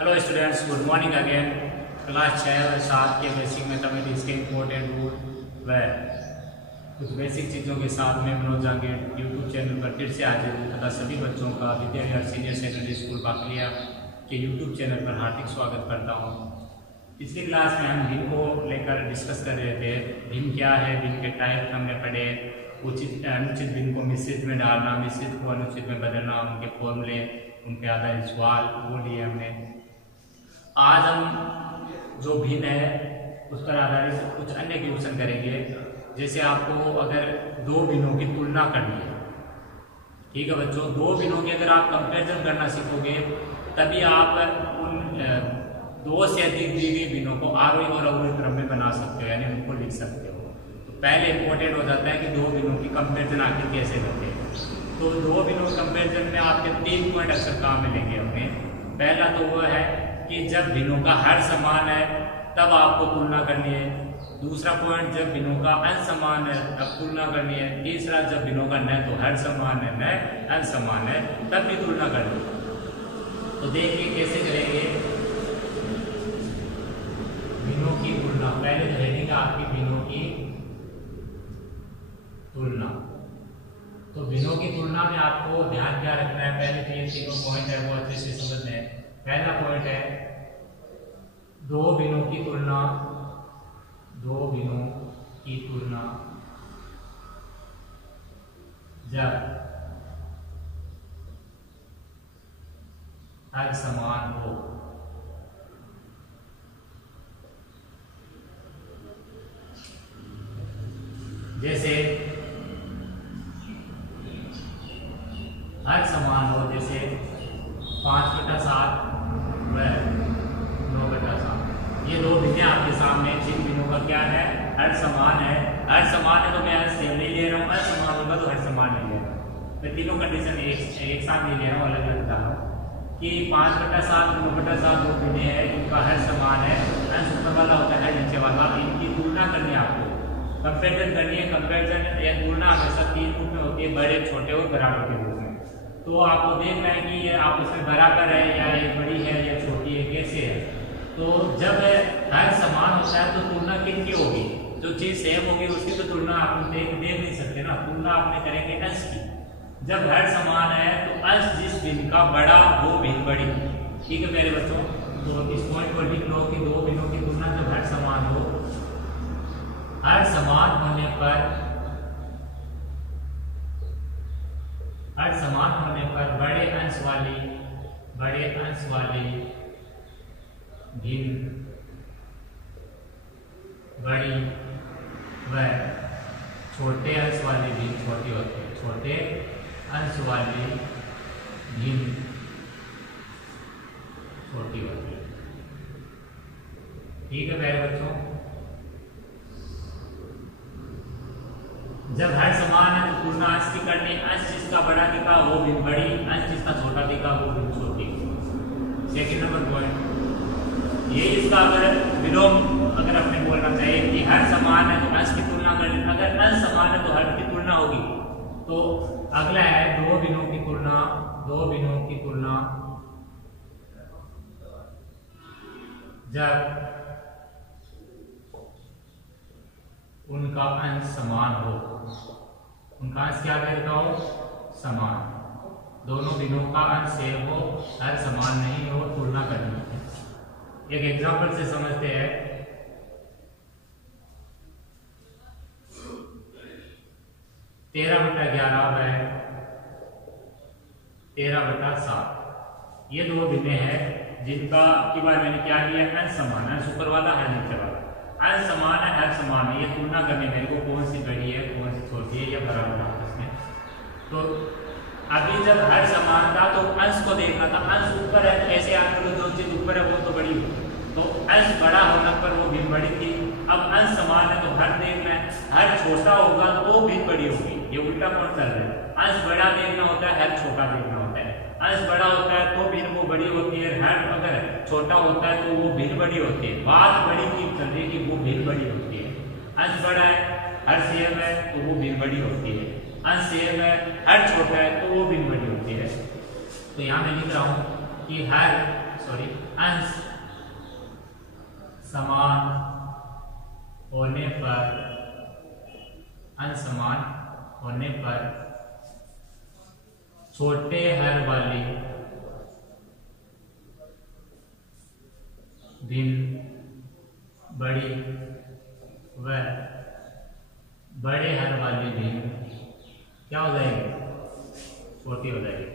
Hello students, good morning again. Class 6 और 7 के basic mathematics के इम्पोर्टेंट रूल व कुछ बेसिक चीज़ों के साथ में मनोज जांगीर यूट्यूब चैनल पर फिर से हाजिर हूँ तथा सभी बच्चों का Vidya Vihar senior secondary school Bakliya के यूट्यूब चैनल पर हार्दिक स्वागत करता हूँ। पिछली क्लास में हम भिन्न को लेकर डिस्कस कर रहे थे। भिन्न क्या है, भिन्न के टाइप हमने पढ़े, उचित अनुचित भिन्न को मिश्रित में डालना, मिश्रित को अनुचित में बदलना, उनके फॉर्मूले, उनके आधारित सवाल वो लिए हमने। आज हम जो भिन्न है उस पर आधारित कुछ अन्य क्वेश्चन करेंगे। जैसे आपको अगर दो भिन्नों की तुलना करनी है, ठीक है बच्चों, दो भिन्नों की अगर आप कंपैरिजन करना सीखोगे तभी आप उन दो से अधिक दी गई भिन्नों को आरोही और अवरोही क्रम में बना सकते हो, यानी उनको लिख सकते हो। तो पहले इंपॉर्टेंट हो जाता है कि दो भिन्नों की कंपैरिजन आखिर कैसे करते हैं। तो दो भिन्नों कंपैरिजन में आपके 3 पॉइंट अक्सर काम में लेंगे अपने। पहला तो वो है कि जब भिन्नों का हर समान है तब आपको तुलना करनी है। दूसरा पॉइंट, जब भिन्नों का अंश समान है तब तुलना करनी है। तीसरा, जब भिन्नों का न तो हर समान है न अंश समान है तब भी तुलना करनी है। तो देखिए कैसे करेंगे भिन्नों की तुलना। पहले तो हेडिंग आपकी भिन्नों की तुलना। तो भिन्नों की तुलना में आपको ध्यान क्या रखना है, पहले तो ये तीनों पॉइंट है वो अच्छे से समझने हैं। पहला पॉइंट है दो भिन्नों की तुलना। दो भिन्नों की तुलना जब हर समान हो। जैसे हर समान हो, जैसे 5/7 व 9/7। ये दो भिन्नें आपके सामने, जिन भिन्नों का क्या है, हर समान है। हर समान है तो मैं सेम नहीं ले रहा हूँ, असमान होगा तो हर समान नहीं ले रहा हूँ। मैं तीनों कंडीशन एक साथ नहीं ले रहा हूँ, अलग अलग बता रहा हूँ कि 5/7 9/7 दो भिन्नें हैं, इनका हर समान है। अंश ऊपर वाला होता है नीचे वाला, इनकी तुलना करनी है आपको, कंपेरिजन करनी है। कंपेरिजन या तुलना हमेशा 3 रूप में होती है, बड़े, छोटे और बराबर के रूप में। तो आपको देखना है कि ये आपस में बराबर है या ये बड़ी है या छोटी है, कैसे है। तो जब हर समान होता है तो तुलना किनकी होगी, जो चीज सेम होगी उसकी तो तुलना आप देख नहीं सकते ना, तुलना आपने करेंगे अंश की। जब हर समान है तो अंश जिस भिन्न का बड़ा वो भिन्न बड़ी। ठीक है मेरे बच्चों, तो इस पॉइंट को लिख लो कि दो भिन्नों की तुलना जब हर समान हो, हर समान होने पर बड़े अंश वाली भिन्न बड़ी व छोटे अंश वाली भिन्न छोटी होती है। छोटे अंश वाली भिन्न छोटी होती है। ठीक है मेरे बच्चों, जब हर समान है तो तुलना अंश की करनी। अंश जिसका बड़ा दिखा वो भिन्न बड़ी, अंश जिसका छोटा दिखा वो भिन्न छोटी। सेकंड नंबर पॉइंट ये, इसका अगर विलोम अगर अपने बोलना चाहिए कि हर समान है तो अंश की तुलना करनी, अगर अंश समान है तो हर की तुलना होगी। तो अगला है दो भिन्नों की तुलना। दो भिन्नों की तुलना जब उनका अंश समान हो। उनका अंश क्या कहता हो, समान। दोनों भिन्नों का अंश सेम हो, हर समान नहीं हो, तुलना करनी है। एक एग्जांपल से समझते हैं। 13/11 व 13/7 ये दो भिन्नें हैं जिनका की बार मैंने क्या लिया, अंश समान है, ऊपर वाला है नीचे वाला। अंश समान है, हर समान है, ये तुलना करनी मेरे को, कौन सी बड़ी है कौन सी छोटी है या बराबर आपस में। तो अभी जब हर समान था तो अंश को देखना था। अंश ऊपर है तो ऐसे याद करो, जो चीज ऊपर है वो तो बड़ी हो, तो अंश बड़ा होने पर वो भिन्न बड़ी थी। अब अंश समान है तो हर देखना है, हर छोटा होगा तो भिन्न बड़ी होगी। ये उल्टा कौन चल रहा है, अंश बड़ा देखना होता है, हर छोटा देखना होता है। अंश बड़ा होता है तो भिन्न वो बड़ी होती है, हर अगर छोटा होता है तो वो भिन्न बड़ी होती है। बात बड़ी की चल रही है कि वो भिन्न बड़ी होती है। अंश बड़ा है, हर सेम है तो वो भिन्न बड़ी होती है। अंश सेम है, हर छोटा है तो वो भिन्न बड़ी होती है। तो यहाँ मैं लिख रहा हूँ कि हर अंश समान होने पर छोटे हर वाली भिन्न बड़ी व बड़े हर वाली भिन्न क्या हो जाएगी, छोटी हो जाएगी।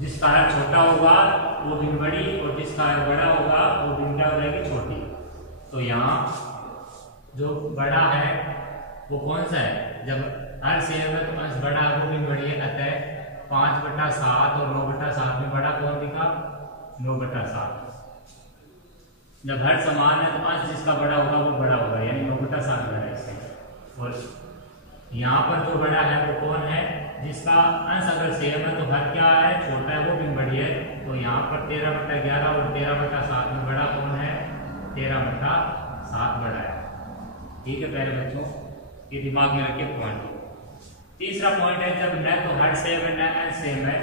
जिसका हर छोटा होगा वो भिन्न बड़ी, और जिसका हर बड़ा होगा वो भिन्न क्या हो जाएगी, छोटी। तो यहाँ जो बड़ा है वो कौन सा है, जब हर सेम में तो अंश बड़ा है वो भिन्न बड़ी है, अतः 5/7 और 9/7 में बड़ा कौन दिखा, 9/7। जब हर समान है तो अंश जिसका बड़ा होगा वो बड़ा होगा, यानी 9/7 बड़ा है इससे। और यहाँ पर जो बड़ा है वो कौन है, जिसका अंश अगर सेम है तो हर क्या है, छोटा है वो भिन्न बड़ी है। तो यहाँ पर 13/11 और 13/7 में बड़ा कौन है, 13/7 बड़ा है। ठीक है पहले बच्चों, ये दिमाग में रखिए पॉइंट। तीसरा पॉइंट है, जब न तो हर सेम है न अंश सेम है,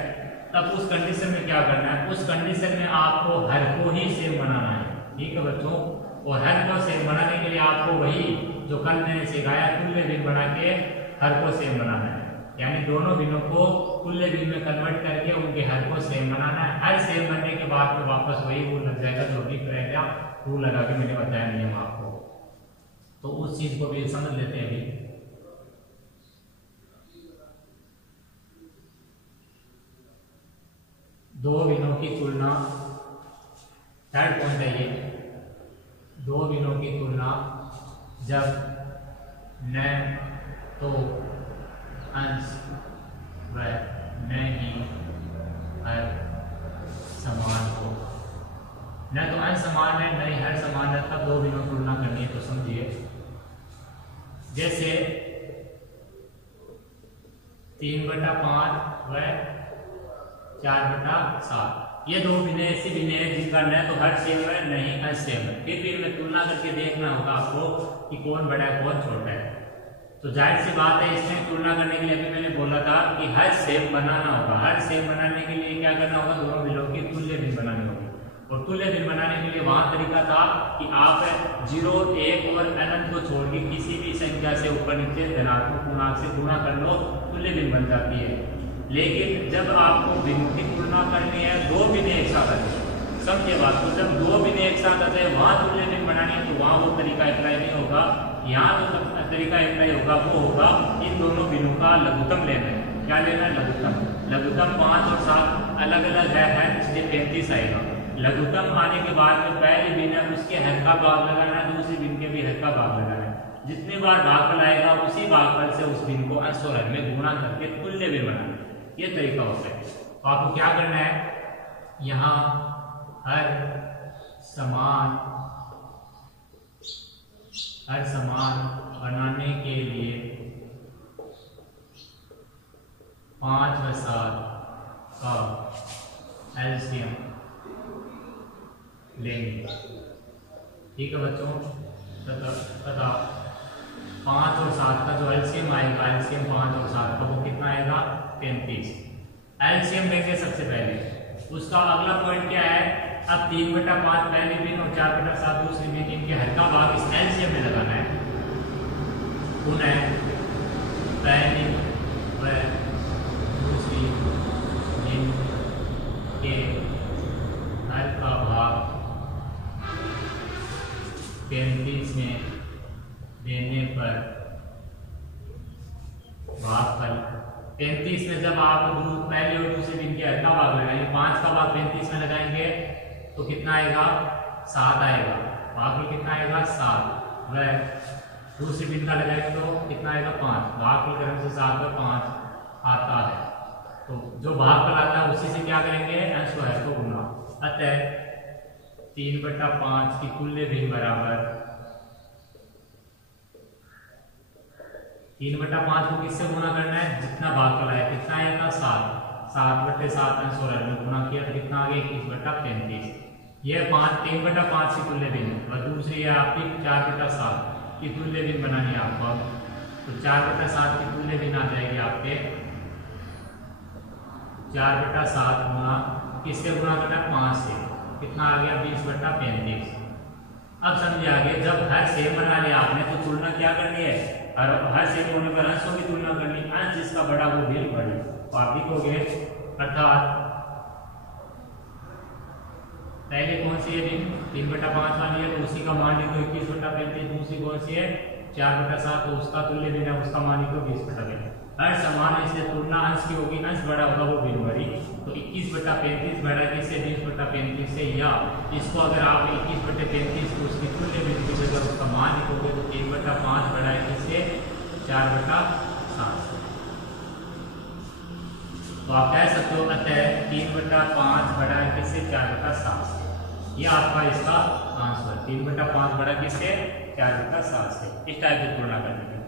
तब उस कंडीशन में क्या करना है, उस कंडीशन में आपको हर को ही सेम बनाना है। ठीक है बच्चों, और हर को सेम बनाने के लिए आपको वही जो कल मैंने सिखाया तुल्य भिन्न बना के हर को सेम बनाना है, यानी दोनों भिन्नों को तुल्य भिन्न में कन्वर्ट करके उनके हर को सेम बनाना है। हर सेम बनने के बाद में वापस वही रूल लग जाएगा जो भी रहेगा, रूल लगा के मैंने बताया नियम आपको। तो उस चीज को भी समझ लेते हैं अभी। दो भिन्नों की तुलना, थर्ड पॉइंट है ये, दो भिन्नों की तुलना जब न तो अंश व न ही हर समान हो, न तो अंश समान है न ही हर समान है, तब दो भिन्नों की तुलना करनी है। तो समझिए, जैसे 3/5 व 4/7, ये दो भिन्न ऐसी भिन्न है जिनका न तो हर सेम है न ही अंश सेम है, फिर भी इनमें तुलना करके देखना होगा आपको कि कौन बड़ा है कौन छोटा है। तो जाहिर सी बात है, इसमें तुलना करने के लिए अभी मैंने बोला था कि हर सेम बनाना होगा। हर सेम बनाने के लिए क्या करना होगा, दोनों भिन्नों की तुल्य भिन्न बनानी होगी। और तुल्य भिन्न बनाने के लिए वहां तरीका था कि आप 0, 1 और अनंत को छोड़ के किसी भी संख्या से ऊपर नीचे धनात्मक पूर्णांक से गुणा कर लो, तुल्य भिन्न बन जाती है। लेकिन जब आपको भिन्न की तुलना करनी है, दो भिन्न एक साथ आते हैं, समझिए बात को, जब दो भिन्न एक साथ आते हैं वहां तुल्य भिन्न बनानी है, तो वहां वो तरीका अप्लाई नहीं होगा। यहाँ जो तरीका अप्लाई होगा वो होगा इन दोनों भिन्नों का लघुत्तम लेना है। क्या लेना है, लघुत्तम। लघुत्तम 5 और 7 अलग अलग है इसलिए 35 आएगा। लघुत्तम आने के बाद में पहले भिन्न है उसके हर का भाग लगाना है, दूसरी भिन्न के भी हर का भाग लगाना है। जितनी बार भागफल आएगा उसी भागफल से उस भिन्न को अंश और हर में गुणा करके तुल्य भिन्न बनाना है, ये तरीका होता है। तो आपको क्या करना है, यहाँ हर समान बनाने के लिए 5 व 7 का एलसीएम लेंगे। ठीक है बच्चों, तथा 5 और 7 का जो एलसीएम आएगा, एलसीएम 5 और 7 का वो कितना आएगा, 35। एलसीएम लेंगे सबसे पहले। उसका अगला पॉइंट क्या है, अब 3/5 पहले भिन्न और 4/7 दूसरी भिन्न, इनके हर का भाग इस एलसीएम में लगाना है। पुनः पहली व दूसरी भिन्न के हर का भाग 35 में देने पर भागफल 35 में जब आप पहले और दूसरे भिन्न के हर का भाग लगाएंगे, 5 का भाग 35 में लगाएंगे तो कितना आएगा, 7 आएगा। भागफल कितना आएगा, 7। वह दूसरी भिन्न का लगाएंगे तो कितना आएगा, 5। भागफल करने से 7 और 5 आता है। तो जो भागफल आता है उसी से क्या करेंगे, अंश को हर को गुणा। अतः 3/5 की तुल्य भिन्न बराबर 3/5 को किससे गुणा करना है, जितना भागफल आया कितना आएगा, 7। 7/7 अंश और हर में गुणा किया तो कितना आ गया, 21/35। यह 3/5 की तुल्य भिन्न, और दूसरी है आपकी 4/7। की तुल्य भिन्न बनानी है आपको। अब तो 4/7 की तुल्य भिन्न आ जाएगी आपके 4/7 गुना किससे गुना करना है 5 से, कितना आ गया 20/35। अब समझे आगे, जब हर सेम बना लिया आपने तो तुलना क्या करनी है, हर सेम होने पर अंशों की तुलना करनी, अंश जिसका बड़ा वो भिन्न बड़ी। तो आप लिखोगे अर्थात पहले कौन सी है भिन्न 3/5 वाली है तो उसी का मान लिखो 21/35। दूसरी कौन सी है 4/7 तो उसका तुल्य भिन्न है, उसका मान लिखो 20/35। हर समान है इसलिए तुलना अंश की होगी, अंश बड़ा होगा वो भिन्न बड़ी। तो 21/35 बड़ा किससे 20/35 से, या इसको अगर आप 21/35 को उसकी तुल्य भिन्न की जगह उसका मान लिखोगे तो 3/5 बड़ा है किससे 4/7 से। तो आप कह सकते हो अतः 3/5 बड़ा है किससे 4/7 से। ये आपका इसका आंसर 3/5 बड़ा किससे 4/7 से। इस टाइप की तुलना करनी है।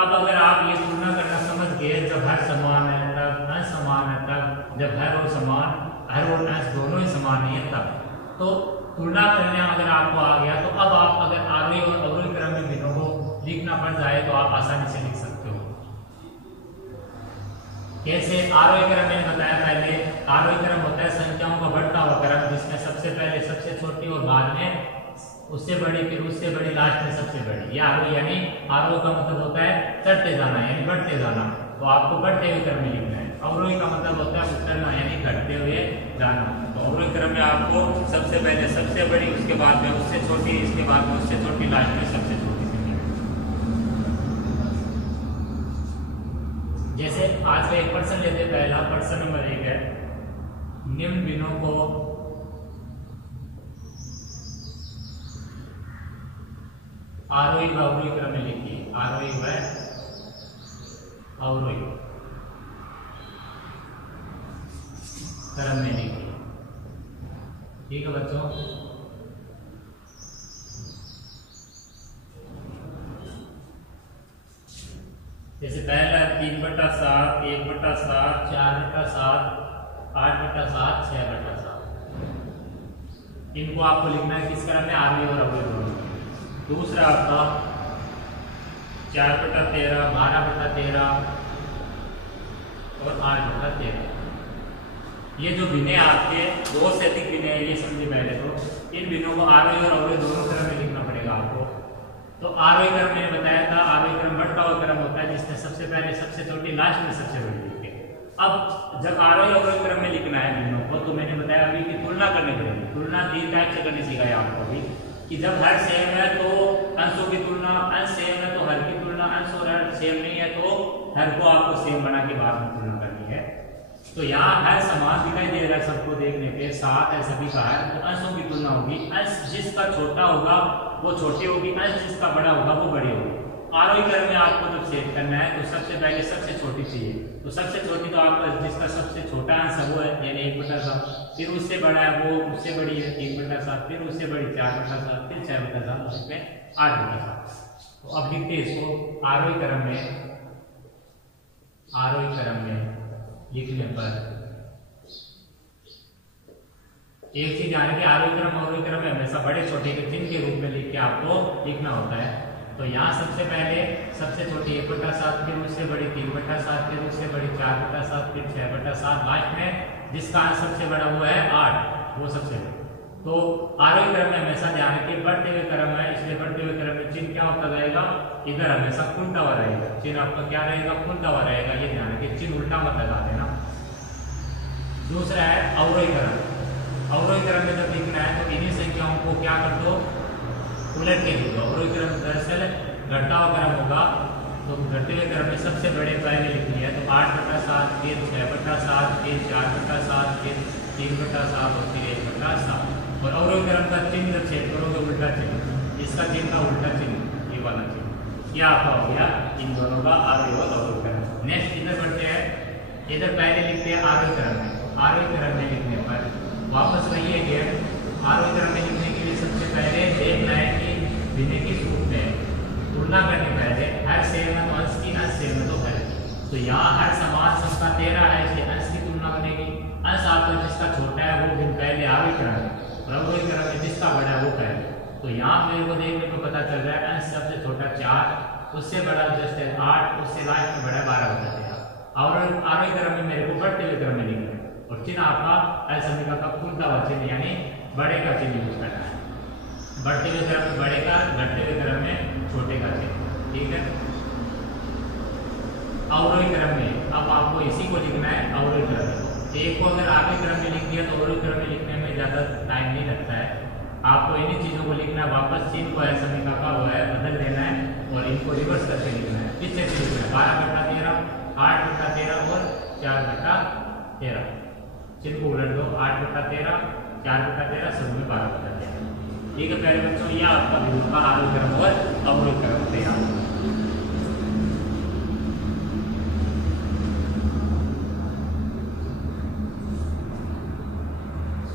अब अगर आप ये तुलना करना समझ गए, जब हर समान है तब, अंश समान है तब, जब हर और अंश दोनों ही समान है तब, तो तुलना करने अगर आपको आ गया तो अब आप अगर आरोही और अवरोही क्रम में भिन्नों को लिखना पड़ जाए तो आप आसानी से लिख सकते हो। कैसे आरोही क्रम में बताया पहले, आरोही क्रम होता है संख्याओं का बढ़ता हुआ क्रम जिसमें सबसे पहले सबसे छोटी और बाद में उससे बड़ी, फिर उससे बड़ी, लास्ट में सबसे बड़ी। ये आरोही यानी आरोही का मतलब होता है चढ़ते जाना यानी बढ़ते जाना, तो आपको बढ़ते हुए क्रम में लिखना है। अवरोही का मतलब होता है उतरना यानी घटते हुए जाना। तो अवरोही क्रम में आपको सबसे पहले सबसे बड़ी, उसके बाद में उससे छोटी, इसके बाद में उससे छोटी, लास्ट में सबसे छोटी से। जैसे आज का एक प्रश्न लेते, पहला प्रश्न नंबर 1 है, निम्न भिन्नों को आरोही व अवरोही क्रम में लिखिए। आरोही व अवरोही क्रम में लिखिए। ठीक है बच्चों, जैसे पहला 3/7, 1/7, 4/7, 8/7, 6/7, इनको आपको लिखना है किस क्रम में आरोही और अवरोही क्रम में। दूसरा आपका 4/13, 12/13 और 8/13। ये जो भिन्न आपके 2 से अधिक भिन्न है ये समझिए पहले तो। इन भिन्नों को आरोही और अवरोही दोनों क्रम में लिखना पड़ेगा आपको। तो आरोही क्रम मैंने बताया था, आरोही क्रम बढ़ता हुआ क्रम होता है जिसमें सबसे पहले सबसे छोटी, लास्ट में सबसे बड़ी लिखते हैं। अब जब आरोही अवरोही क्रम में लिखना है भिन्नों को तो मैंने बताया अभी कि तुलना करनी पड़ेगी। तुलना 3 टाइप से करनी सिखाया आपको अभी, कि जब हर सेम है तो अंशों की तुलना, अंश सेम है तो हर की तुलना, अंश और हर सेम नहीं है तो हर को आपको सेम बना के बाद में तुलना करनी है। तो यहाँ हर समान दिखाई दे रहा है सबको देखने पे, 7 है सभी का है, तो अंशों की तुलना होगी। अंश जिसका छोटा होगा वो छोटी होगी, अंश जिसका बड़ा होगा वो बड़ी होगी। आरोही क्रम में आपको जब सेट करना है तो सबसे पहले सबसे छोटी चाहिए, तो सबसे छोटी तो आपका जिसका सबसे छोटा अंश है वो है यानी 1/7, फिर उससे बड़ा है वो उससे बड़ी है 3/7, फिर उससे बड़ी 4/7, फिर 6/7, उसमें 8/7। तो अब लिखते हैं इसको आरोही क्रम में लिखने पर एक चीज जाने की, आरोही क्रम अवरोही क्रम में हमेशा बड़े छोटे के चिन्ह के रूप में लिख के आपको लिखना होता है। तो यहाँ सबसे पहले सबसे छोटी 1/7, फिर उससे बड़ी 3/7, फिर उससे बड़ी 4/7, फिर 6/7, लास्ट में जिसका अंश सबसे बड़ा वो है 8, वो सबसे बड़ा। तो आरोही क्रम में हमेशा ध्यान रखिए बढ़ते हुए क्रम है, इसलिए बढ़ते हुए क्रम में चिन्ह क्या होता जाएगा, इधर हमेशा खुलता हुआ रहेगा, चिन्ह आपका क्या रहेगा खुलता हुआ रहेगा, ये ध्यान रखिए, चिन्ह उल्टा मत लगा देना। दूसरा है अवरोही क्रम। अवरोही क्रम में जब लिखना है तो इन्हीं संख्याओं को क्या कर दो, उलट के लिख दो। अवरोही क्रम दरअसल घटता हुआ क्रम होगा, तो घटते हुए क्रम में सबसे बड़े पहले लिखनी है तो 8/7, फिर 6/7, फिर 4/7, फिर 3/7 और फिर 1/7। और अवरोही क्रम का चिन्ह जब सेट करोगे उल्टा चिन्ह, इसका चिन्ह का उल्टा चिन्ह, ये वाला चिन्ह, क्या आपका हो गया इन दोनों का आरोही और अवरोही क्रम। नेक्स्ट इधर बढ़ते हैं, इधर पहले लिखते हैं आरोही क्रम में। आरोही क्रम में लिखने पर वापस वही है कि आरोही क्रम में लिखने के लिए सबसे पहले देखना है कि भिन्न किस रूप में, तुलना करने पहले हर सेम है तो अंश की, अंश सेम है तो हर की। तो यहाँ हर समान सबका 13 है इसलिए अंश की तुलना बनेगी। अंश आपका जिसका छोटा है वो भिन्न पहले आरोही क्रम है, और अवरोही क्रम में जिसका बड़ा है वो पहले। तो यहाँ मेरे को देखने को पता चल रहा है अंश सबसे छोटा 4, उससे बड़ा जस्ट है 8, उससे लास्ट में बड़ा 12/13। और आरोही क्रम में मेरे को बढ़ते हुए क्रम में लिखना है और चिन्ह आपका अल समीकरण का खुलता हुआ चिन्ह यानी बड़े का चिन्ह यूज करना है। बढ़ते हुए क्रम में बड़े का, घटते हुए क्रम में छोटे का चिन्ह, ठीक है। अवरोही क्रम में अब आपको इसी को लिखना है अवरोही क्रम में। एक को अगर आगे क्रम में लिख दिया तो अवरोही क्रम में लिखने में ज़्यादा टाइम नहीं लगता है। आपको इन्हीं चीज़ों को लिखना है, वापस चिन्ह को है समीकरण का वो है बदल देना है और इनको रिवर्स करके लिखना है। पीछे से लिखना है 12/13, 8/13 और 4/13। चिन्ह को उलट दो, 8/13, 4/13, सब में 12/13। ठीक है प्यारे बच्चों, यह आपका बिंदु का आरोही क्रम और अवरोही क्रम तैयार है।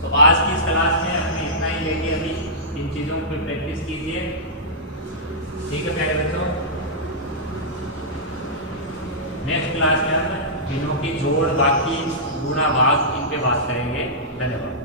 तो आज की इस क्लास में हमें इतना ही है कि अभी इन चीज़ों पे प्रैक्टिस कीजिए। ठीक है प्यारे बच्चों, नेक्स्ट क्लास में हम दिनों की जोड़, बाकी, गुणा, भाग इन पे बात करेंगे। धन्यवाद।